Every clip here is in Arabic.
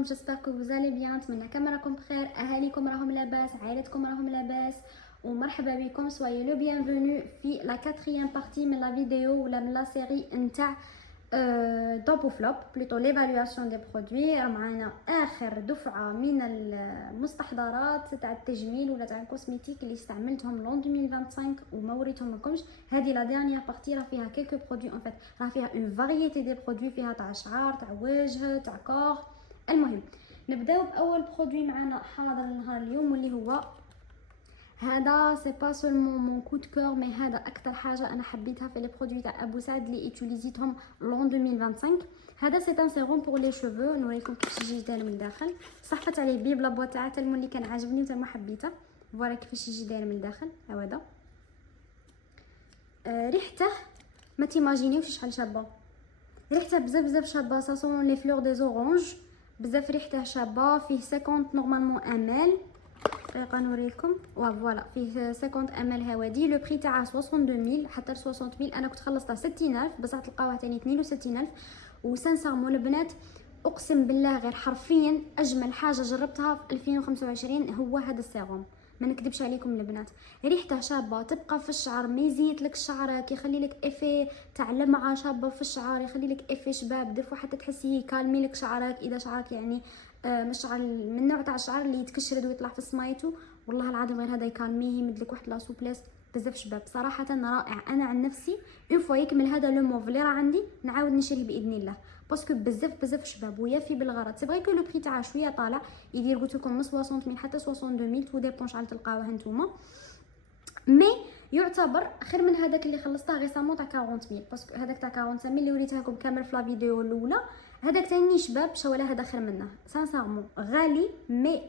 عليكم؟ جيسبر كو vous allez bien. نتمنى كما راكم بخير، اهاليكم راهم لاباس، عائلتكم راهم لاباس، ومرحبا بكم. soyez le bienvenu في la quatrième partie من la vidéo ولا من la série نتاع توب وفلوب، بلوتو ليفالواسيون دي برودوي. راه معنا اخر دفعه من المستحضرات تاع التجميل ولا تاع الكوسميتيك اللي استعملتهم لون 2025 وما وريتهم لكمش. هذه لا ديرنيير بارتي راه فيها كيلكو برودوي ان فيت، راه فيها اون فاريتي دي برودوي، فيها تاع شعر، تاع وجه، تاع كور. المهم نبداو باول برودوي معنا حاضر النهار اليوم، واللي هو هذا. سي با سولمون مون كود كور، مي هذا اكثر حاجه انا حبيتها في لي برودوي تاع ابو سعد اللي يوتيليزيتهم لون 2025. هذا سي ان سيروم بور لي شوفو، نوريكم كيفاش يجي داير من الداخل. صحفت عليه بيب لابوا تاعه تالمو اللي كان عاجبني وتالمو حبيته. فوالا كيفاش يجي داير من الداخل هذا. ريحته ما تيماجينيوش شحال شابه، ريحته بزاف بزاف شابه. ساسون لي فلور دي زورانج، بزاف ريحته شابه. فيه 50 نورمالمون امل، دقيقه نوريكم. فوالا فيه 50 امل هوادي. لو بري تاعه 62000 حتى 60000. انا كنت خلصتها 60000 بصح تلقاوها تاني 62000. وسانسارمون البنات اقسم بالله غير حرفيا اجمل حاجه جربتها في 2025 هو هذا السيروم. ما نكذبش عليكم البنات، ريحته شابه، تبقى في الشعر، ما يزيد لك شعرك، يخلي لك افي تاع لمعه شابه في الشعر، يخلي لك افي شباب دفو حتى تحسيه يكالمي لك شعرك اذا شعرك يعني مش شعر من النوع تاع الشعر اللي يتكشرد ويطلع في سمايتو. والله العظيم غير هذا يكالميه، يمد لك واحد لا سوبليس بزاف شباب. صراحه رائع. انا عن نفسي اون فوا يكمل هذا لو موف اللي راه عندي نعاود نشريه باذن الله، باسكو بزاف بزاف شباب ويافي بالغرض. سي فري كو لو بري تاعها شويه طالع، يدير قلت لكم من 60000 حتى 62000، تو ديبون شحال تلقاوه نتوما. مي يعتبر خير من هذاك اللي خلصته ريسامون تاع 40000، باسكو هذاك تاع 45000 اللي وريته لكم كامل في لا فيديو الاولى، هذاك تاني شباب شوالا هذا خير منه. سانسارمون غالي مي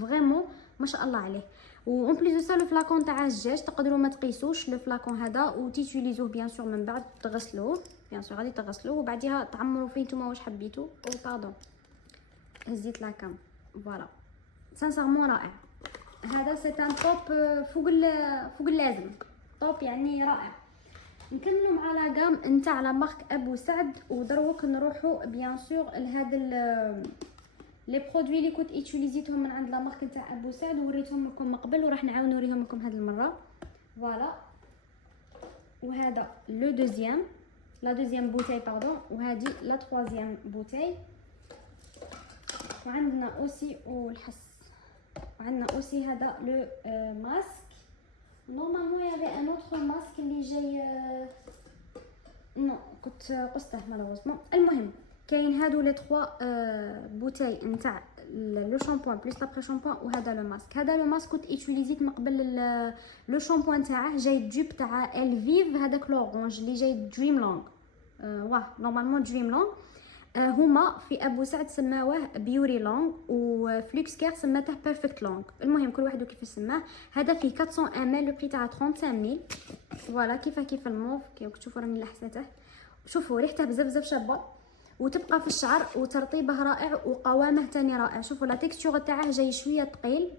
فريمون ما شاء الله عليه. و اون بليس دو سا لو فلاكون تاع الزجاج تقدروا ما تقيسوش لو فلاكون هذا وتيتيليزوه بيان سور من بعد تغسلوه بيان سور، غادي تغسلوه وبعديها تعمروا فيه نتوما واش حبيتو. او باردون هزيت لاكام. فوالا سانسارمون رائع. هذا سي ان توب فوق اللازم، توب يعني رائع. نكملوا مع لا جام نتاع لا مارك ابو سعد، ودروك نروحوا بيان سور لهذا لي برودوي اللي كنت يوتيليزيتهم من عند لا مارك نتاع ابو سعد ووريتهم لكم من قبل، وراح نعاود نوريهم لكم هذه المره. فوالا وهذا لو دوزيام، لا دوزيام بوتاي باردون، وهذه لا تروازيام بوتاي. وعندنا اوسي والحس، وعندنا اوسي هذا لو ماسك. نورمالمون يافي ان اوتر ماسك اللي جاي نو كنت قصته مالوغوزمون. المهم كاين هادو لي 3 بوتاي نتاع لو شامبوان بلس لابري شامبوان، وهذا لو ماسك. هذا لو ماسك كنت يوتيليزيت من قبل لو شامبوان تاعه جاي جوب تاع الفيف، هذاك لورانج اللي جاي دريم لونغ. واه نورمالمون دريم لونغ. هما في ابو سعد سماوه بيوري لونغ، وفلوكس كير سماته بيرفكت لونغ. المهم كل واحد وكيف سماه. هذا فيه 400 امل، لو بري تاعه 35000. فوالا كيف الموف كيف تشوفوا راني لحسته. شوفوا ريحته بزاف بزاف شابه، وتبقى في الشعر، وترطيبه رائع، وقوامه تاني رائع. شوفوا لا تيكستور تاعه جاي شويه ثقيل،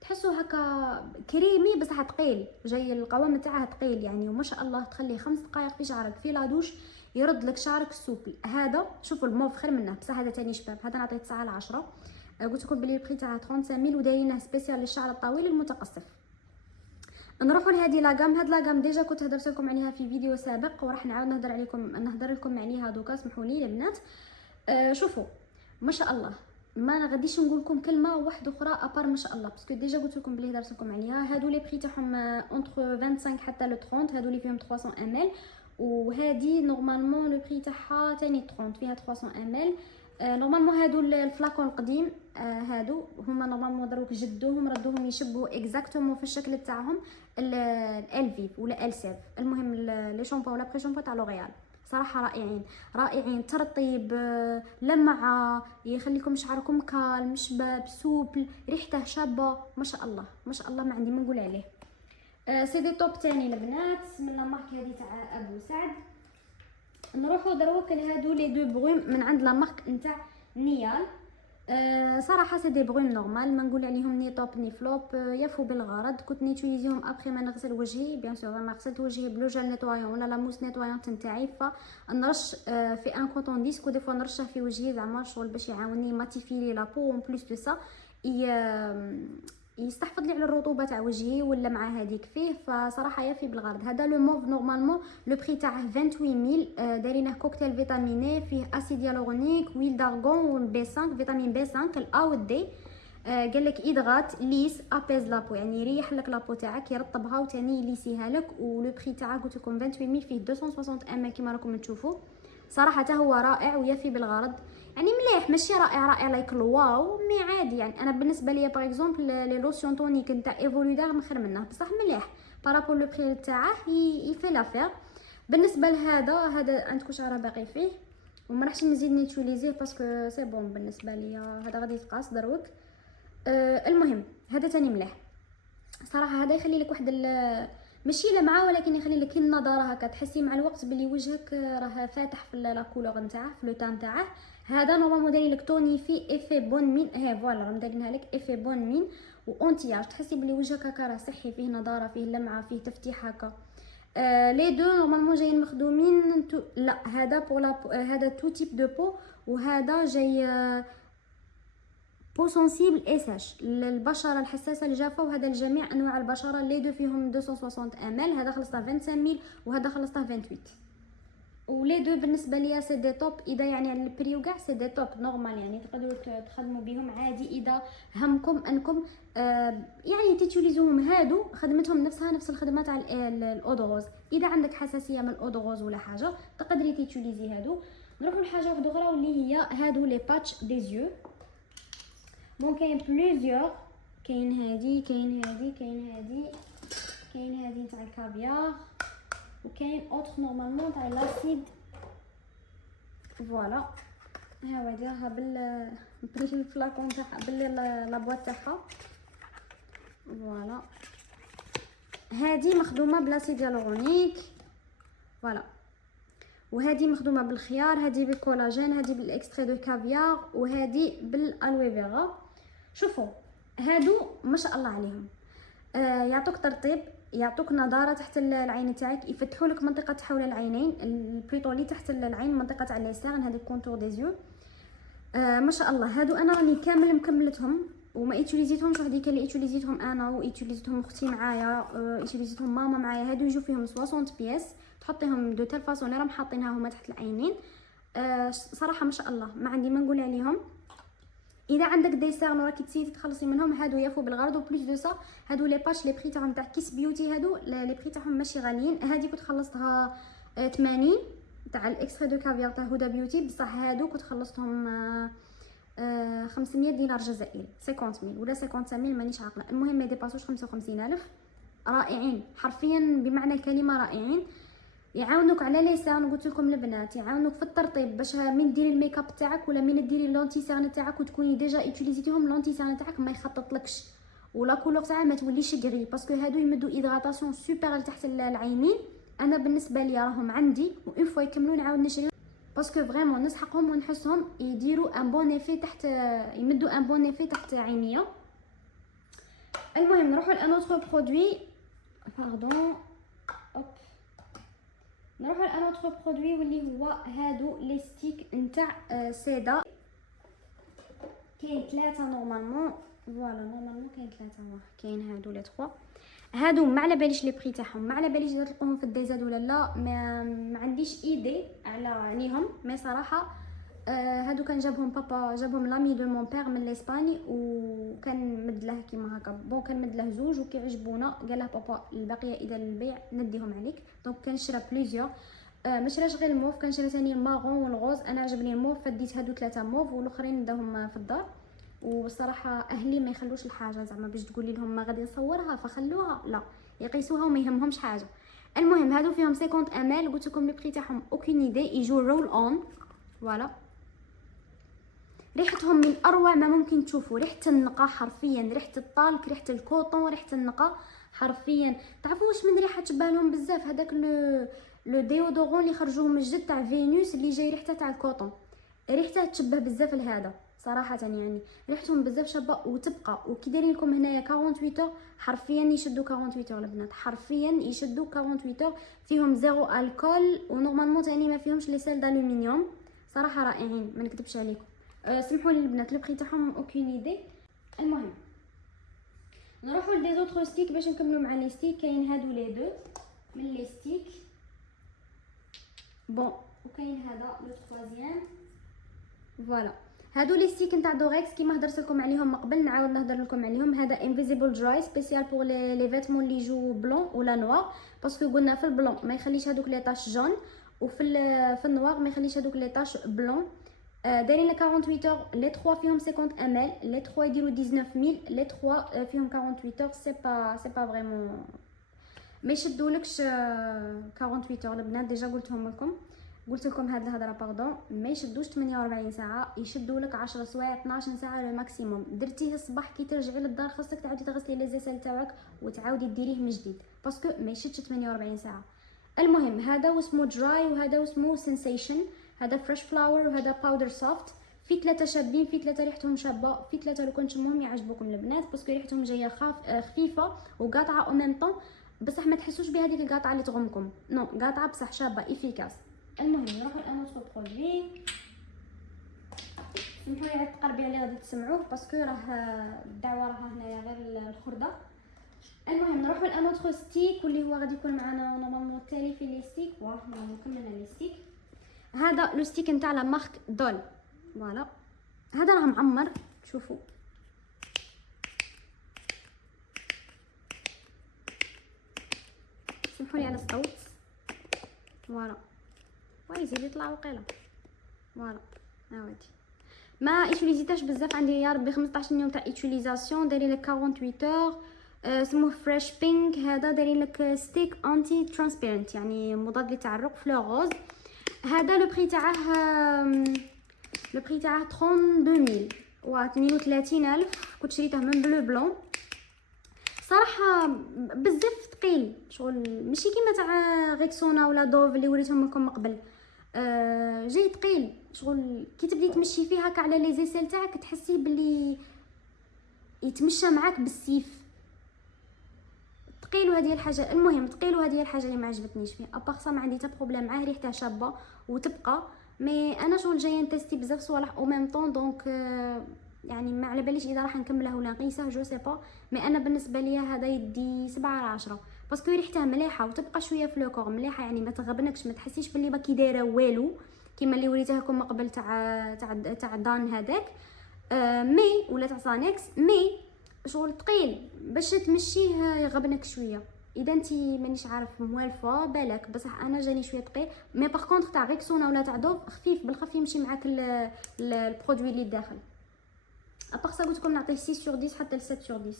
تحسوه هكا كريمي بصح ثقيل، جاي القوام تاعها ثقيل يعني، وما شاء الله تخليه 5 دقائق في شعرك في لادوش يرد لك شعرك سوبل. هذا شوفوا الموف خير منه بصح هذا تاني شباب. هذا نعطيه 9 على 10. قلت لكم بلي البري تاعها 35000 ودايرينه سبيسيال للشعر الطويل المتقصف. نروحوا لهذه لاغام. هاد لاغام ديجا كنت هضرت لكم عليها في فيديو سابق، وراح نعاود نهضر لكم عليها دوكا، سمحوا لي البنات. شوفوا ما شاء الله، ما غاديش نقول لكم كلمه واحده اخرى ابار ما شاء الله، باسكو ديجا قلت لكم بلي هضرت لكم عليها. هادو لي بري تاعهم اونتر 25 حتى لو 30، هادو اللي فيهم 300 امل. وهذه نورمالمون لو بري تاعها تاني 30، فيها 300 امل. نورمالمون هادو الفلاكون القديم، هادو هما نورمالمون دروك جدوهم ردوهم يشبهوا اكزاكتومون في الشكل تاعهم الفيف ولا السيف. المهم لي شامبو ولا بري شامبو تاع لوريال صراحه رائعين رائعين. ترطيب، لمعه، يخليكم شعركم كالم شباب سوبل، ريحته شابه ما شاء الله ما شاء الله، ما عندي ما نقول عليه. سي دي توب تاني البنات من لا مارك هذه تاع ابو سعد. نروحوا دروك لهادو لي دو بروم من عند لا مارك نتاع نيال. صراحه سي دي بروم نورمال، ما نقول عليهم ني توب ني فلوب، يفو بالغرض. كنت نيتيليزيهم ابخي ما نغسل وجهي، بيان سور ما غسلت وجهي بلو جل نيتوايون ولا لا موس نيتوايونت نتاعي، فنرش في ان كوطون ديسك، ودي فوا نرشه في وجهي زعما شغل باش يعاوني ماتيفي لي لابو، اون بليس دو سا يستحفظ لي على الرطوبه تاع وجهي ولا مع هذيك فيه. فصراحه يفي بالغرض. هذا لو موف نورمالمون لو بري تاعه 28000، دايرينه كوكتيل فيتاميني فيه اسيد هيالورونيك، ويل دارغون، بي 5، فيتامين بي 5 الا والدي. قال لك ايدغات ليس ابيز لابو، يعني يريح لك لابو تاعك، يرطبها وثاني يليسيها لك. ولو بري تاعه قلت لكم 28000 فيه 260 ام كيما راكم تشوفوا. صراحه هو رائع ويفي بالغرض، يعني مليح ماشي رائع لايك الواو، مي عادي. يعني انا بالنسبه ليا باغ اكزومبل لي لوسيون تونيك نتاع ايفولودار مخير منه، بصح مليح بارابول لو بري تاعه يفي لافير. بالنسبه لهذا عندكم شعره باقي فيه، وما راحش نزيد نيتيليزيه باسكو سي بون بالنسبه ليا، هذا غادي يتقاس دروك. المهم هذا تاني مليح صراحه. هذا يخلي لك واحد ماشي لمعه، ولكن يخلي لك النضاره هكا، تحسي مع الوقت بلي وجهك راه فاتح في لا كولور نتاعه، في لو تان تاعه. هذا نورمالمون دايرين لك توني في ايفي بون مين، هي فوالا راهم دايرينها لك ايفي بون مين وانتياج، تحسي بلي وجهك هكا راه صحي، فيه نضاره، فيه لمعه، فيه تفتيح هكا. لي دو نورمالمون جايين مخدومين لا هذا هذا تو تيب دو بو، وهذا جاي بو سونسيبل اي ساش، البشره الحساسه الجافه، وهذا لجميع انواع البشره. لي دو فيهم 260 ام ال، هذا خلصته 25000 وهذا خلصته 28. ولي دو بالنسبه ليا سي دي توب، اذا يعني على البريو كاع سي دي توب نورمال، يعني تقدروا تخدموا بهم عادي. اذا همكم انكم يعني تيتيليزوهم، هادو خدمتهم نفس الخدمه تاع الاودغوز. اذا عندك حساسيه من الاودغوز ولا حاجه تقدري تيتيليزي هادو. نروحوا لحاجه واحده اخرى واللي هي هادو لي باتش دي زيو. بون كاين بليزيور، كاين هادي، كاين هادي، كاين هادي، كاين هادي تاع الكافيار، وكاين اوتر نورمالمون تاع لاسيد. فوالا ها هو ديرها بالفلاكون تاعها باللابواط تاعها. فوالا هادي مخدومه بلاسيد هيالورونيك، فوالا. وهذه مخدومه بالخيار، هذه بالكولاجين، هذه بالاكستري دو كافيار، وهذه بالالوي فيرا. شوفوا هادو ما شاء الله عليهم، يعطوك ترطيب، يعطوك نضاره تحت العين تاعك، يفتحوا لك منطقه حول العينين، البليطو اللي تحت العين، منطقه تاع ليسيرن، هذه كونتور دي زيو. ما شاء الله هادو انا راني كامل مكملتهم وما ايتيليزيتهمش وحدي، كان اللي ايتيليزيتهم انا وايتيليزيتهم اختي معايا، ايتيليزيتهم ماما معايا. هادو يجوا فيهم 60 بياس، تحطيهم دو تال فاصون اللي راهم حاطينها هما تحت العينين. صراحه ما شاء الله ما عندي ما نقول عليهم. اذا عندك دي سيرن وراكي تسيتي تخلصي منهم، هادو يافو بالغرض. وبليس دو سا هادو لي باش لي بري تاعهم تاع كيس بيوتي، هادو لي بري تاعهم ماشي غاليين. هادي كنت خلصتها 80 تاع الاكسترا دو كافيار تاع هدى بيوتي، بصح هادو كنت خلصتهم 500 دينار جزائري، 50000 ولا 55000 مانيش عاقله. المهم ما يديباسوش 55000. رائعين حرفيا بمعنى الكلمه، رائعين. يعاونوك على لي سيرن، قلت لكم البنات يعاونوك في الترطيب، باش من ديري الميك اب تاعك ولا من ديري لونتي سيرن تاعك وتكوني ديجا ايتيليزيتيهم، لونتي سيرن تاعك ما يخططلكش ولا كولور تاعها ما توليش غري، باسكو هادو يمدوا ايدغاتاسيون سوبر لتحت العينين. انا بالنسبه لي راهم عندي، وان فوا يكملوا نعاود نشري باسكو فريمون نسحقهم ونحسهم يديروا ان بون ايفي تحت، يمدوا ان بون ايفي تحت عينيا. المهم نروحوا لانوتر برودوي، باردون اوب، نروحوا لانوتر برودوي واللي هو هادو لي ستيك نتاع سيدا. كاين 3 نورمالمون، فوالا نورمالمون كاين 3، كاين هادو لي 3. هادو ما على باليش لي بري تاعهم، ما على باليش اذا تلقوهم في الديزاد ولا لا، ما عنديش ايدي عليهم. مي صراحه هادو كان جابهم بابا، جابهم لامي دو مون بير من لاسباني، وكان مدله كيما هكا. بون كان مدله زوج وكيعجبونا، قال له بابا الباقيه اذا للبيع نديهم عليك. دونك كان شرا بليزيور، ما شراش غير الموف، كان شرا ثاني الماغون والغوز. انا عجبني الموف فديت هادو 3 موف، والاخرين داهم في الدار. والصراحه اهلي ما يخلوش الحاجه زعما باش تقولي لهم ما غادي نصورها فخلوها، لا يقيسوها وما يهمهمش حاجه. المهم هادو فيهم 50 ام، قلت لكم لي بري تاعهم اوكين ايدي، يجوا رول اون. فوالا ريحتهم من اروع ما ممكن تشوفوا، ريحه النقا حرفيا، ريحه الطالك، ريحه الكوطون، ريحه النقا حرفيا. تعرفوا واش من ريحه تشبه لهم بزاف؟ هذاك لو ديودورون اللي خرجوه من الجد تاع فينوس اللي جاي ريحته تاع الكوطون، ريحته تشبه بزاف لهذا صراحه يعني ريحتهم بزاف شابه وتبقى. وكي دايرين لكم هنايا 48 اور حرفيا يشدوا 48 اور البنات، حرفيا يشدوا 48 اور. فيهم زيرو الكول ونورمالمون تاني ما فيهمش لي سيل دالومنيوم. صراحه رائعين ما نكذبش عليكم. سمحوا لي البنات لو بري تاعهم اوكين ايدي. المهم نروحوا لدي زوتر ستيك باش نكملوا مع لي ستيك. كاين هادو لي دو من لي ستيك بون، وكاين هذا لو تروازيام. فوالا هادو لي ستيك نتاع دوريكس كيما هضرت لكم عليهم من قبل، نعاود نهضر لكم عليهم. هذا انفيزيبل دراي سبيسيال بور لي فيتمون اللي يجو بلون ولا نوار، باسكو قلنا في البلون ما يخليش هذوك لي طاش جون، وفي في النوار ما يخليش هذوك لي طاش بلون. دايرين 48 اور، لي 3 فيهم 50 ml، لي 3 يديروا 19000، لي 3 فيهم 48 اور. سي با فريمون ما يشدولكش 48 اور البنات. ديجا قلتهم لكم، قلت لكم هاد الهضره باردون، ما يشدوش 48 ساعه، يشدوا لك 10 سوايع 12 ساعه لو ماكسيموم. درتيه الصباح كي ترجعي للدار خاصك تعاودي تغسلي لي زيسال تاعك وتعاودي ديريه من جديد، باسكو ما يشدش 48 ساعه. المهم هذا واسمو دراي وهذا واسمو سensation. هذا فريش فلاور وهذا باودر سوفت. في ثلاثه شابين، في ثلاثه ريحتهم شابه، في ثلاثه لو كنت تشموهم يعجبوكم البنات، باسكو ريحتهم جايه خفيفه وقاطعه او ميم طون، بصح ما تحسوش بهذيك القاطعه اللي تغمكم، نو قاطعه بصح شابه افيكاس. المهم نروحو لان اوتر برودوي. سمحوا لي على التقربيه اللي غادي تسمعوه، باسكو راه الدعوه راها هنايا غير الخرده. المهم نروحو لان اوتر ستيك واللي هو غادي يكون معنا نورمالمون التالي في لي ستيك. واه كملنا لي ستيك. هذا لو ستيك نتاع لا مارك دول. فوالا هذا راه معمر، شوفوا سمحوا لي على الصوت. فوالا يزيد يطلع وقيله. فوالا هاودي ما ايتيليزيتاش بزاف، عندي يا ربي 15 يوم تاع ايتيليزاسيون. دايرين لك 48 اور. اسمه فريش بينك. هذا دايرين لك ستيك انتي ترانسبيرنت يعني مضاد للتعرق فلور روز. هذا لو بري تاعه 32000 و 32000. كنت شريته من بلو بلون. صراحه بزاف ثقيل، شغل ماشي كيما تاع غيكسونا ولا دوف اللي وريتهم لكم من قبل. جاي ثقيل، شغل كي تبدي تمشي فيه هكا على لي زيسيل تاعك تحسي بلي يتمشى معاك بالسيف. ثقيل وهذه الحاجه. المهم ثقيل وهذه الحاجه اللي ما عجبتنيش فيه. ابارسا ما عندي حتى بروبليم معاه، ريحته شابه وتبقى. مي انا شغل جايه نتيستي بزاف صوالح او ميم طون، دونك يعني ما على باليش اذا راح نكمله ولا نقيسه، جو سي با. مي انا بالنسبه ليا هذا يدي 7 على 10، باسكو ريحتها مليحه وتبقى شويه في لوكور مليحه، يعني ما تغبنكش، ما تحسيش باللي باكي دايره والو كيما اللي وريته لكم من قبل تاع دان هذاك مي ولا تاع سانيكس. مي شغل ثقيل باش تمشيه يغبنك شويه. اذا انتي مانيش عارف موالفه بالك، بصح انا جاني شويه ثقيل. مي باغ كونطخ تاع ريكسونا ولا تاع دوف خفيف بالخف يمشي معاك البرودوي اللي داخل. ابارسا قلت لكم نعطيه 6 sur 10 حتى ل 7 sur 10.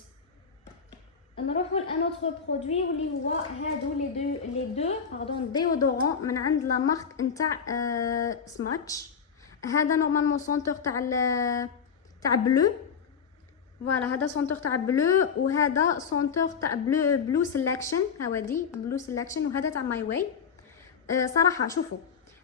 نروحوا لان اوتر برودوي واللي هو هادو لي دو باردون ديودورون من عند لا مارك نتاع سماتش. هذا نورمالمون سونتور تاع بلو. فوالا هذا سونتور تاع بلو وهذا سونتور تاع بلو سيلكشن. هاودي بلو سيلكشن وهذا تاع ماي واي. صراحه شوفوا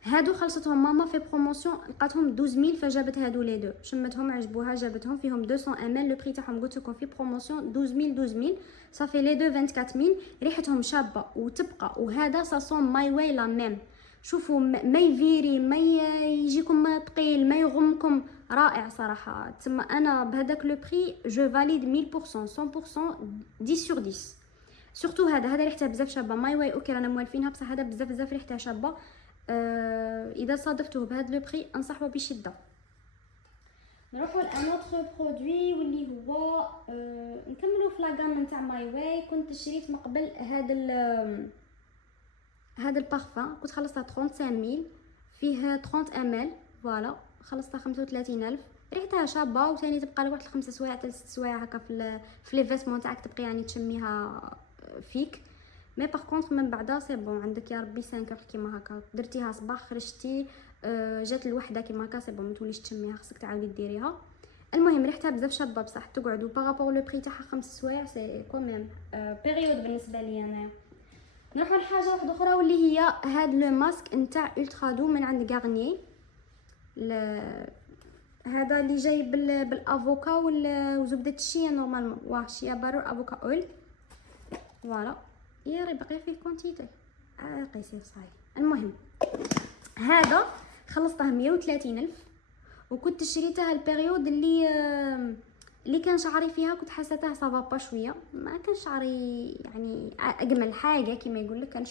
هادو خلصتهم ماما في بروموسيون، لقاتهم 12000 فجابت هادو لي دو، شمتهم عجبوها جابتهم. فيهم 200 ml. لو بري تاعهم قلت لكم في بروموسيون 12000 صافي لي دو 24000. ريحتهم شابه وتبقى. وهذا ساسون ماي واي لا ميم. شوفوا ما يفيري، ما يجيكم ثقيل، ما يغمكم، رائع صراحه. تما انا بهذاك لو بري جو فاليد 1000% 100% 10 sur 10. سورتو هذا ريحته بزاف شابه. ماي واي اوكي رانا موالفينها، بصح هذا بزاف ريحته شابه. اذا صادفتوه بهذا لو بري انصحه بشده. نروحوا لان اوتر برودوي واللي هو نكملوا في لاغام نتاع ماي واي. كنت شريت من قبل هذا البارفان، كنت خلصتها 35000 فيه 30 ml. فوالا خلصتها 35000. ريحتها شابه وثاني تبقى لواحد 5 سوايع حتى 6 سوايع هكا في لي فيسمون تاعك، تبقى يعني تشميها فيك. مي باغ كونطخ من بعدا سي بون، عندك يا ربي 5 كيما هكا درتيها صباح خرجتي جات الوحده كيما هكا سي بون، ما توليش تشميها، خصك تعاودي ديريها. المهم ريحتها بزاف شابه بصح تقعد. وبارابور لو بري تاعها 5 سوايع سي كوميم بيريود بالنسبه لي انا. نروحوا لحاجه واحده اخرى واللي هي هاد لو ماسك نتاع الترا دو من عند غارنيي. هذا اللي جاي بالافوكا وزبده الشيا نورمالمون، واه شيا بارور افوكا اويل. فوالا يا راه باقي فيه كونتيتي قيسي صاي. المهم هذا خلصته 130 الف، وكنت شريته البيريود اللي كان شعري فيها كنت حاسته صافا با شويه، ما كان شعري يعني اجمل حاجه كما يقول لك، كان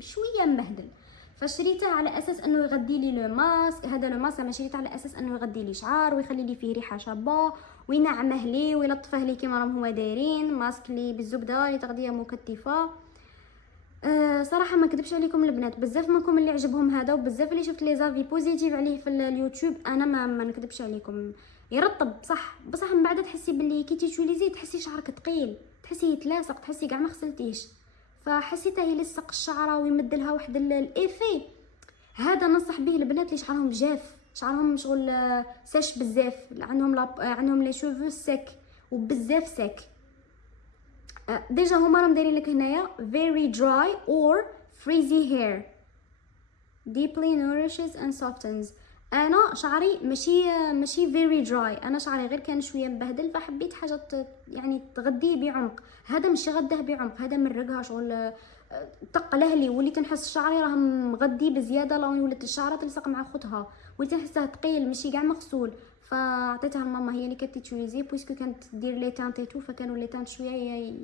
شويه مبهدل، فشريته على اساس انه يغدي لي لو ماسك. هذا لو ماسك انا شريته على اساس انه يغدي لي شعر ويخلي لي فيه ريحه شابه وينعمه لي ويلطفه لي كما راهم هو دايرين. ماسك لي بالزبده لتغذيه مكثفه. صراحه ما كذبش عليكم البنات، بزاف منكم اللي عجبهم هذا، وبزاف اللي شفت لي زافي بوزيتيف عليه في اليوتيوب. انا ما نكذبش عليكم، يرطب بصح من بعد تحسي باللي كي تيتوليزي تحسي شعرك ثقيل، تحسي يتلاصق، تحسي كاع ما غسلتيش، فحسيته يلصق الشعره ويمد لها واحد الايفي. هذا ننصح به البنات اللي شعرهم جاف، شعرهم شغل ساش بزاف، عندهم لي شوفو سيك وبزاف سيك. ديجا هما راهم دايرين لك هنايا very dry or frizzy hair deeply nourishes and softens. انا شعري ماشي very dry، انا شعري غير كان شويه مبهدل، فحبيت حاجه يعني تغذيه بعمق. هذا ماشي غداه بعمق، هذا مرقها شغل تقله لي، وليت نحس شعري راه مغدي بزياده، لا ولات الشعره تلصق مع خوتها، وليت نحسه ثقيل ماشي كاع مغسول. فعطيتها لماما هي اللي كتيتيليزي بويسكو كانت دير لي تانت تو، فكانوا لي تانت شويه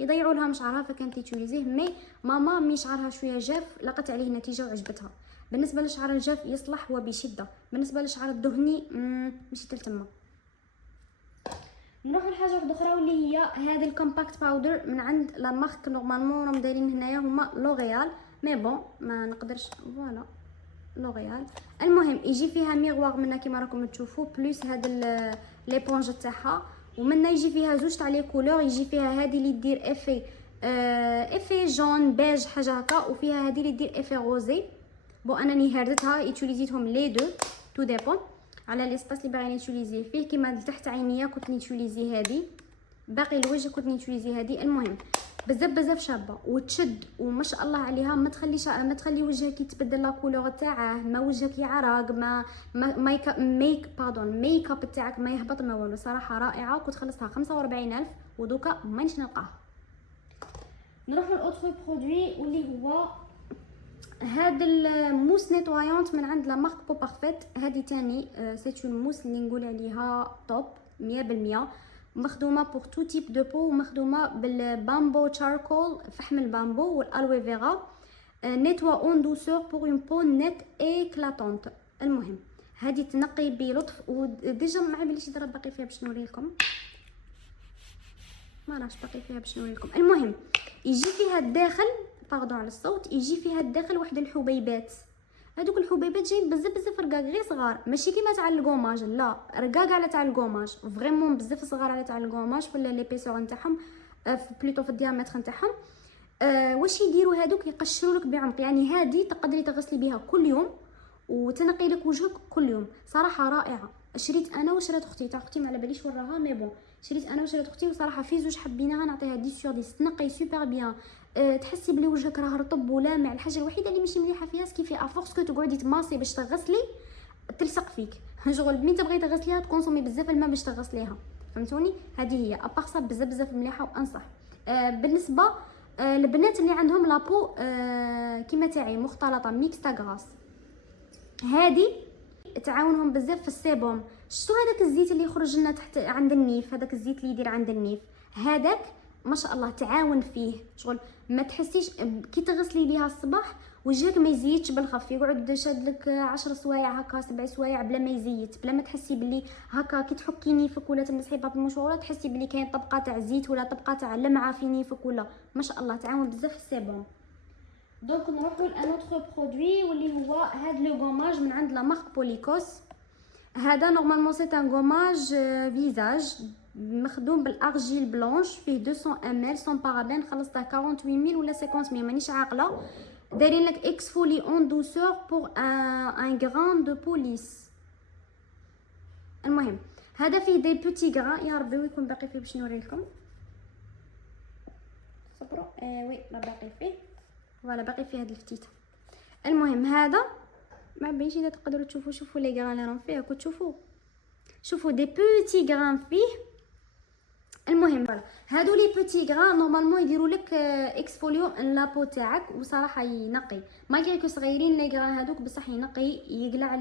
يضيعوا لها من شعرها، فكانت تيتيليزيه. مي ماما مي شعرها شويه جاف لقت عليه نتيجه وعجبتها. بالنسبه للشعر الجاف يصلح وبشده، بالنسبه للشعر الدهني ماشي تلتمه. نروح لحاجه واحده اخرى واللي هي هذا الكومباكت باودر من عند لا مارك. نورمالمون راهم دايرين هنايا هما لوريال، مي بون ما نقدرش. فوالا لوريال. المهم يجي فيها ميغوار منا كيما راكم تشوفوا، بلوس هاد ليبونج تاعها، ومنا يجي فيها زوج تاع لي كولور. يجي فيها هذه اللي دير افي جون بيج حاجه هكا، وفيها هذه اللي دير افي روزي. بون انني هردتها يوتيليزيتهم لي دو، تو ديبون على لي سباس اللي باغي نيتيليزي فيه. كيما لتحت عينيا كنت نيتيليزي هذه، باقي الوجه كنت نيتيليزي هذه. المهم بزاف شابه وتشد وما شاء الله عليها، ما تخلي وجهك يتبدل لا كولور تاعه، ما وجهك يعرق، ما ميك اب تاعك ما يهبط ما والو. صراحه رائعه، كنت خلصتها 45,000 ودوكا مانيش نلقاها. نروح للاوتر برودوي واللي هو هذا الموس نيتوايونت من عند لا مارك بو بارفيت. هذه تاني سيت اون موس اللي نقول عليها توب 100%، مخدومه بور تو تيب دو بو، ومخدومه بالبامبو تشاركول فحم البامبو والالوي فيرا. نيتوا اون دوسور بور اون بو نيت ايكلاتونت. المهم هذه تنقي بلطف، وديجا ما باليش درا باقي فيها باش نوري لكم، ما راش باقي فيها باش نوري لكم. المهم يجي فيها الداخل، باردون على الصوت، يجي فيها الداخل واحد الحبيبات. هذوك الحبيبات جايين بزاف رقاق، غير صغار، ماشي كيما تاع الكوماج، لا رقاق على تاع الكوماج، فريمون بزاف صغار على تاع الكوماج في ليبيسور نتاعهم، بلوتو في الديامتر نتاعهم. واش يديروا هذوك؟ يقشروا لك بعمق. يعني هذه تقدري تغسلي بها كل يوم وتنقي لك وجهك كل يوم. صراحه رائعه. شريت انا وشريت اختي، تاع اختي ما على باليش وراها، مي بون شريت انا وشريت اختي، وصراحه في زوج حبيناها نعطيها 10 sur 10. تنقي سوبر بيان، تحسي بلي وجهك راه رطب ولامع. الحاجه الوحيده اللي ماشي مليحه فيها سكي في افورس كو تقعدي تماسي باش تغسلي تلصق فيك شغل مين تبغي تغسليها تكونسومي بزاف الماء باش تغسليها، فهمتوني؟ هذه هي ابارسا بزاف مليحه وانصح. بالنسبه البنات اللي عندهم لابو كيما تاعي مختلطه ميكس تاع غراس، هذه تعاونهم بزاف في السيبوم. شتو هذاك الزيت اللي يخرج لنا تحت عند النيف، هذاك الزيت اللي يدير عند النيف، هذاك ما شاء الله تعاون فيه شغل. ما تحسيش كي تغسلي بها الصباح وجهك ما يزيدش بالخف، يقعد شاد لك 10 سوايع هكا 7 سوايع بلا ما يزيد، بلا ما تحسي بلي هكا كي تحكي نيفك ولا تمسحي بها بالمشوره تحسي بلي كاين طبقه تاع زيت ولا طبقه تاع لمعه في نيفك، ولا ما شاء الله تعاون بزاف في السيبوم. دونك نروحو لان اوتر برودوي واللي هو هاد لو غوماج من عند لا مارك بوليكوس. هذا نورمالمون سي ان غوماج فيزاج مخدوم بالارجيل بلونش، فيه 200 ml سون بارابين. خلصته 48000 ولا 50000 مانيش عاقله. دايرين لك اكسفولي اون دوسور بور ان غران دو بوليس. المهم هذا فيه دي بوتي غران، يا ربي ويكون باقي فيه باش نوري لكم. صبروا وي لا باقي فيه، فوالا باقي فيه هاد الفتيته. المهم هذا ما بينش اذا تقدروا تشوفوا، شوفوا لي غران اللي راهم فيه، كنت تشوفوا شوفوا دي بوتي غران فيه. المهم فوالا هادو لي بوتي غران نورمالمون يديروا لك اكسفوليو لابو تاعك، وصراحه ينقي مالغري كو صغيرين لي غران هادوك، بصح ينقي يقلع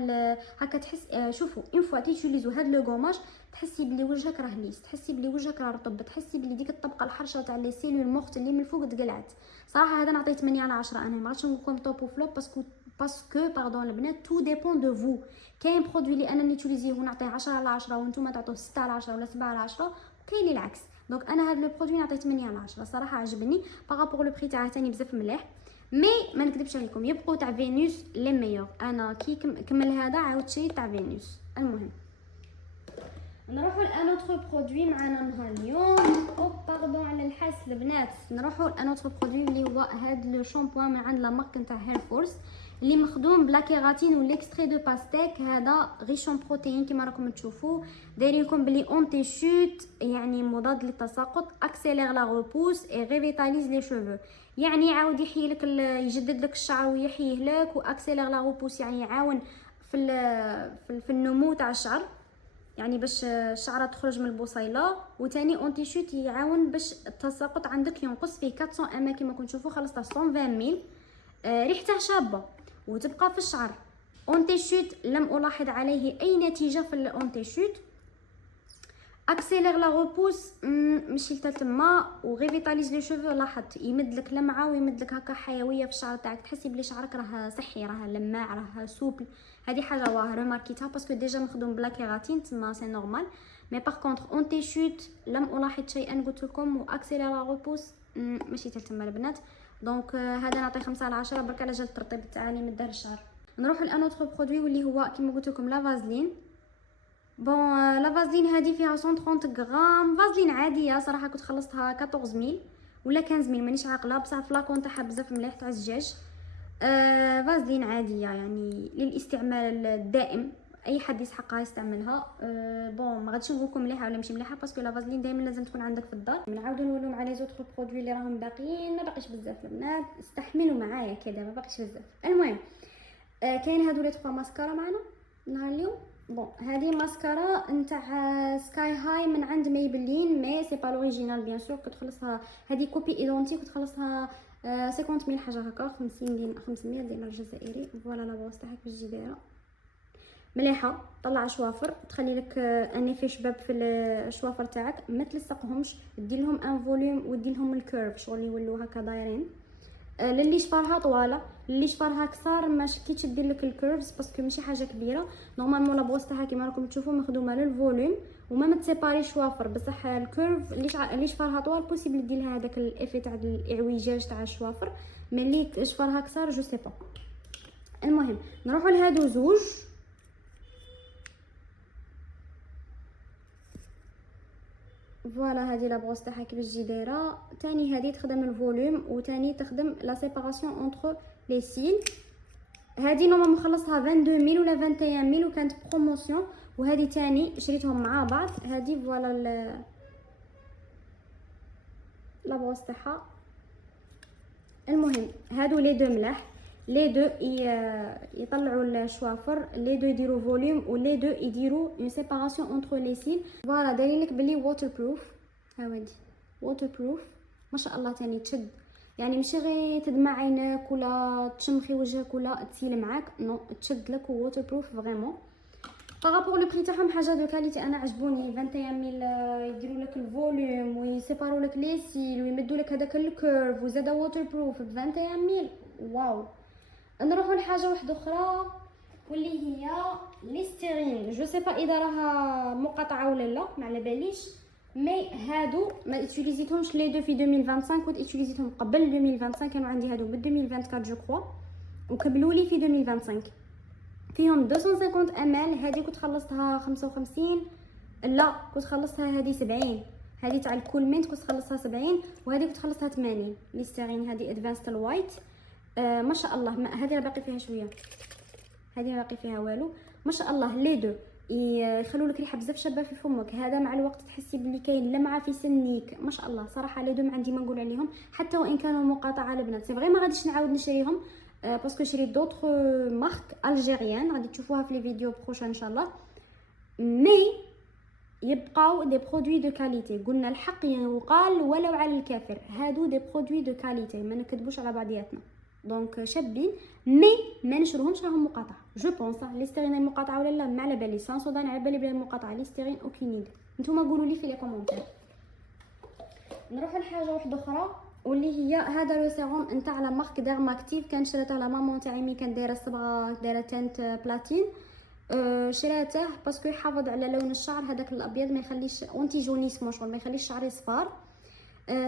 هكا تحس. شوفوا اون فوا تيوتيليزو هاد لو غوماج تحسي بلي وجهك راه ليس، تحسي بلي وجهك راه رطب، تحسي بلي ديك الطبقه الحرشه تاع لي سيلول مخت اللي من الفوق تقلعت. صراحه هذا نعطيه 8 على 10. انا ما عرفتش نقول لكم توب وفلوب باسكو باردون البنات تو ديبون دو فو. كاين برودوي اللي انا نيتيليزيه ونعطيه 10 على 10 وانتم تعطوه 6 على 10 ولا 7 على 10، كاين العكس. دونك انا هذا لو برودوي نعطيه 8 على 10. صراحه عجبني بارابور لو بري تاعه ثاني بزاف مليح. مي ما نكذبش عليكم يبقوا تاع فينوس لي ميور. انا كي كمل هذا عاودت شريت تاع فينوس. المهم نروحوا لان اوتر برودوي معنا نهار اليوم. او باردون على الحس البنات. نروحوا لان اوتر برودوي اللي هو هذا لو شامبوان من عند لا مارك نتاع هير فورس اللي مخدوم بلا كيراتين والاكستري دو باستيك. هذا غيشون بروتين كما راكم تشوفوا، دايرين لكم بلي اونتي شوت يعني مضاد للتساقط، اكسيلير لا روبوس اي ريفيتاليز لي شوفو، يعني يعاود يحيي لك يجدد لك الشعر ويحييه لك، واكسيلير لا روبوس يعني يعاون في النمو تاع الشعر، يعني باش الشعره تخرج من البصيله. وثاني اونتي شوت يعاون باش التساقط عندك ينقص فيه 400 ام كما كنتم تشوفوا، خلصتها 120 ميل. ريحته شابه وتبقى في الشعر. اونتي شوت لم الاحظ عليه اي نتيجه في الاونتي شوت. اكسيلير لا روبوس مشي حتى تما، وغيفيتاليز لي شوفو لاحظت يمد لك لمعه ويمد لك هكا حيويه في الشعر تاعك، تحسي بلي شعرك راه صحي راه لماع راه سوبل. هذه حاجه واه ريماركيتها باسكو ديجا مخدوم بلا كيراتين تما سي نورمال. مي باغ كونطخ اونتي شوت لم الاحظ شيئا قلت لكم، واكسيلير لا روبوس ماشي حتى تما البنات. دونك هذا نعطيه 5 على 10 برك على جال الترطيب تاعي مدار الشعر. نروحوا لان اوتر برودوي واللي هو كيما قلت لكم لا فازلين. بون لا فازلين هذه فيها 130 غرام فازلين عاديه. صراحه كنت خلصتها 14 ميل ولا 15 ميل مانيش عاقله، بصح فلاكون تاعها بزاف مليح تاع الزجاج. فازلين عاديه يعني للاستعمال الدائم، اي حد يسحقها يستعملها. بون ما غاديش نقول لكم مليحه ولا ماشي مليحه باسكو لا فازلين دائما لازم تكون عندك في الدار. نعاودوا نولوا مع لي زوطخ برودوي اللي راهم باقيين، ما باقيش بزاف البنات، استحملوا معايا كذا ما باقيش بزاف. المهم كاين هادو لي 3 ماسكارا معنا نهار اليوم. بون هذه ماسكارا نتاع سكاي هاي من عند ميبلين، مي سي با لوريجينال بيان سور. كنت خلصها هذه كوبي ايدونتي، كنت خلصها 50 ميل حاجه هكا، 500 دينار جزائري. فوالا لا بوس تاعك باش تجي دايره مليحه، طلع شوافر، تخلي لك ان في شباب في الشوافر تاعك، ما تلصقهمش، دير لهم ان فوليوم ودير لهم الكيرف شغل يولوا هكا دايرين. للي شفارها طواله، للي شفارها كثار ماشي كي تدير لك الكيرفز باسكو ماشي حاجه كبيره. نورمالمون لا بوس تاعها كيما راكم تشوفوا مخدومه للفوليوم وما متسيباري شوافر، بصح الكيرف اللي شفارها طوال بوسيبل دير لها هذاك الافي تاع الاعوجاج تاع الشوافر، ملي شفارها كثار جو سي با. المهم نروحوا لهادو زوج. فوالا هذه لا بروس تاعها كيفاش تجي دايره. ثاني هذه تخدم الفوليوم وثاني تخدم لا سيباراسيون اونتر لي سيل. هذه نورمال مخلصها 22 ميل ولا 21 ميل وكانت بروموسيون، وهذه ثاني شريتهم مع بعض. هذه فوالا لا بروس تاعها. المهم هادو لي دو ملاح، لي دو يطلعوا الشوافر، لي دو يديروا فوليوم ولي دو يديروا اون سيباراسيون اونتر لي سيل. فوالا دايرين لك بلي ووتر بروف. هاودي ووتر بروف ما شاء الله، تاني تشد يعني ماشي غير تدمع عينك ولا تشمخي وجهك ولا تسيل معاك، نو تشد لك ووتر بروف فريمون. بارابور لو بري تاعهم حاجه دو كاليتي انا عجبوني. 21 ميل يديروا لك الفوليوم ويسيباروا لك لي سيل ويمدوا لك هذاك الكيرف وزاد ووتر بروف ب 21 ميل. واو. نروحوا لحاجه واحده اخرى واللي هي ليستيرين. جو سي با اذا راها مقاطعه ولا لا، ما على باليش، مي هادو ما اتيليزيتهمش لي دو في 2025 كنت اتيليزيتهم قبل 2025. كانوا عندي هادو ب 2024 جو كرو وكملوا لي في 2025. فيهم 250 ml. هذه كنت خلصتها 55، لا كنت خلصتها هذه 70. هذه تاع الكولمنت كنت خلصتها 70 وهذه كنت خلصتها 80. ليستيرين هذه ادفانسد الوايت. ما شاء الله. هذه باقي فيها شويه، هذه باقي فيها والو. ما شاء الله لي دو يخلوا لك ريحه بزاف شابه في فمك. هذا مع الوقت تحسي بلي كاين لمعه في سنيك. ما شاء الله صراحه لي دو ما عندي ما نقول عليهم حتى وان كانوا مقاطعه البنات. سي فري ما غاديش نعاود نشريهم باسكو شريت دوطخ مارك الجيريان غادي تشوفوها في لي فيديو بروشان ان شاء الله. مي يبقاو دي برودوي دو كاليتي. قلنا الحق يقال ولو على الكافر، هادو دي برودوي دو كاليتي، ما نكذبوش على بعضياتنا. دونك شابين مي ما نشروهمش راهم مقاطعه. جو بونس ليستيرين مقاطعه ولا لا، ما على بالي. سانسودان على بالي بلا مقاطعه، ليستيرين اوكين. نتوما قولوا لي في لي كومونتير. نروحوا لحاجه واحده اخرى واللي هي هذا لو سيروم نتاع لا مارك ديرماكتيف. كان شريته على مامون تاعي مي كان دايره الصبغه، دايره تنت بلاتين. شريته باسكو يحافظ على لون الشعر هذاك الابيض، ما يخليش اونتي جونيسمون شغل، ما يخليش شعري صفار.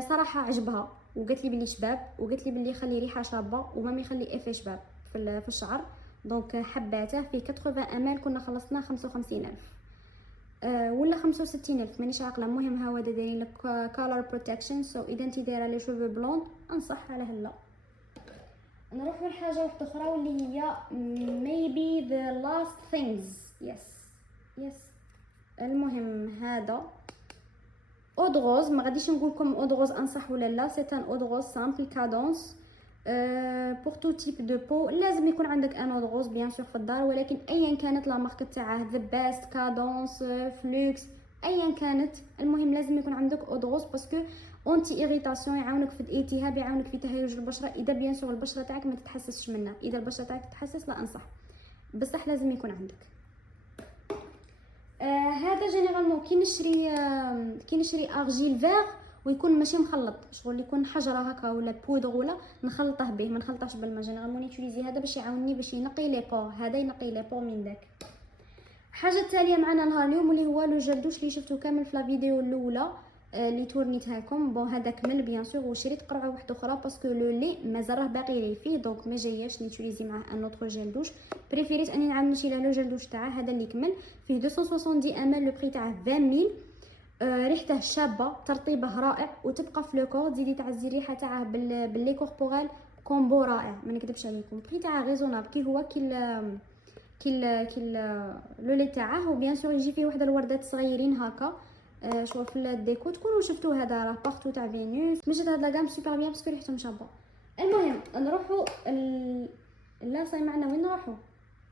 صراحه عجبها وقالت لي بلي شباب، وقالت لي بلي يخلي ريحه شابه وما يخلي افي شباب في الشعر. دونك حباته فيه 80 امال، كنا خلصنا 55000 ولا 65000 مانيش عاقله. المهم ها هو دايرين لك كولر بروتكشن. سو اذا انت دايره لي شوفو بلوند انصح على هلا. نروحوا لحاجه واحده اخرى واللي هي maybe the last things. yes المهم هذا اود غوز. ما غاديش نقول لكم اود غوز انصح ولا لا، سي ان اود غوز سامبل كادونس بور تو تيب دو بو. لازم يكون عندك ان اود غوز بيان سور في الدار، ولكن ايا كانت لا مارك تاعه، ذا بيست، كادونس، فلوكس، ايا كانت، المهم لازم يكون عندك اود غوز باسكو اونتي ايريتاسيون، يعاونك في الالتهاب، يعاونك في تهيج البشره اذا بيان سور البشره تاعك ما تتحسسش منها. اذا البشره تاعك تتحسس لا انصح، بصح لازم يكون عندك. هذا جينيرالمون كي نشري ارجيل فيغ ويكون ماشي مخلط، شغل يكون حجره هكا ولا بودر ولا نخلطه به، ما نخلطهش بالماء. جينيرالمون نيتيليزي هذا باش يعاونني باش ينقي لي بور، هذا ينقي لي بور من داك. الحاجه التاليه معنا نهار اليوم اللي هو لو جل دوش اللي شفتو كامل في لا فيديو الاولى اللي تورنيتها لكم. بون هذا كمل بيان سور، وشريت قرعه واحده اخرى باسكو لو لي مازال راه باقي لي فيه، دونك ما جاياش نيتيليزي معاه ان اوتر جل دوش. بريفيريت اني نعاود نشري له لو جل دوش تاعه هذا اللي كمل فيه 270 امل، لو بري تاعه 20000. ريحته شابه، ترطيبه رائع، وتبقى في لو كور. تزيدي تعزي الريحه تاعه باللي كوربورال كومبو رائع، ما نكذبش عليكم. بري تاعه ريزونابل كي هو كي لو لي تاعه. وبيان سور يجي فيه واحد الوردات صغيرين هكا. شوف في الديكو تكونوا شفتوا هذا راه بارتو تاع فينوس. مشات هاد لاغام سوبر بيان باسكو ريحتهم شابه. المهم نروحوا لا صاي معنا وين نروحوا؟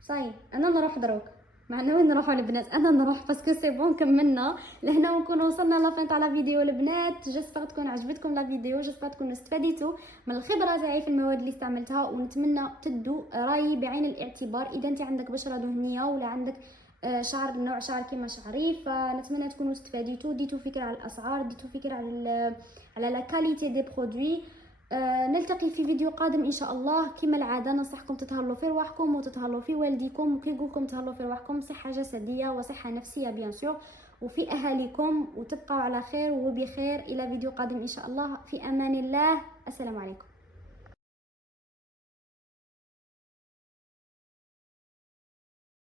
صاي انا نروح دروك معنا وين نروحوا البنات؟ انا نروح باسكو سي بون كملنا لهنا ونكونوا وصلنا لا فين تاع لا فيديو البنات. جيسبر تكون عجبتكم لا فيديو، جيسبر تكونوا استفاديتوا من الخبره تاعي في المواد اللي استعملتها، ونتمنى تدوا رايي بعين الاعتبار اذا انت عندك بشره دهنيه ولا عندك شعر نوع شعر كيما شعري. فنتمنى تكونوا استفاديتوا، ديتوا فكره على الاسعار، ديتوا فكره على لا كاليتي دي برودوي. نلتقي في فيديو قادم ان شاء الله. كما العاده ننصحكم تتهلوا في رواحكم وتتهلوا في والديكم، وكي نقولكم تهلوا في رواحكم صحه جسديه وصحه نفسيه بيان سور، وفي اهاليكم، وتبقوا على خير وبخير. الى فيديو قادم ان شاء الله، في امان الله. السلام عليكم.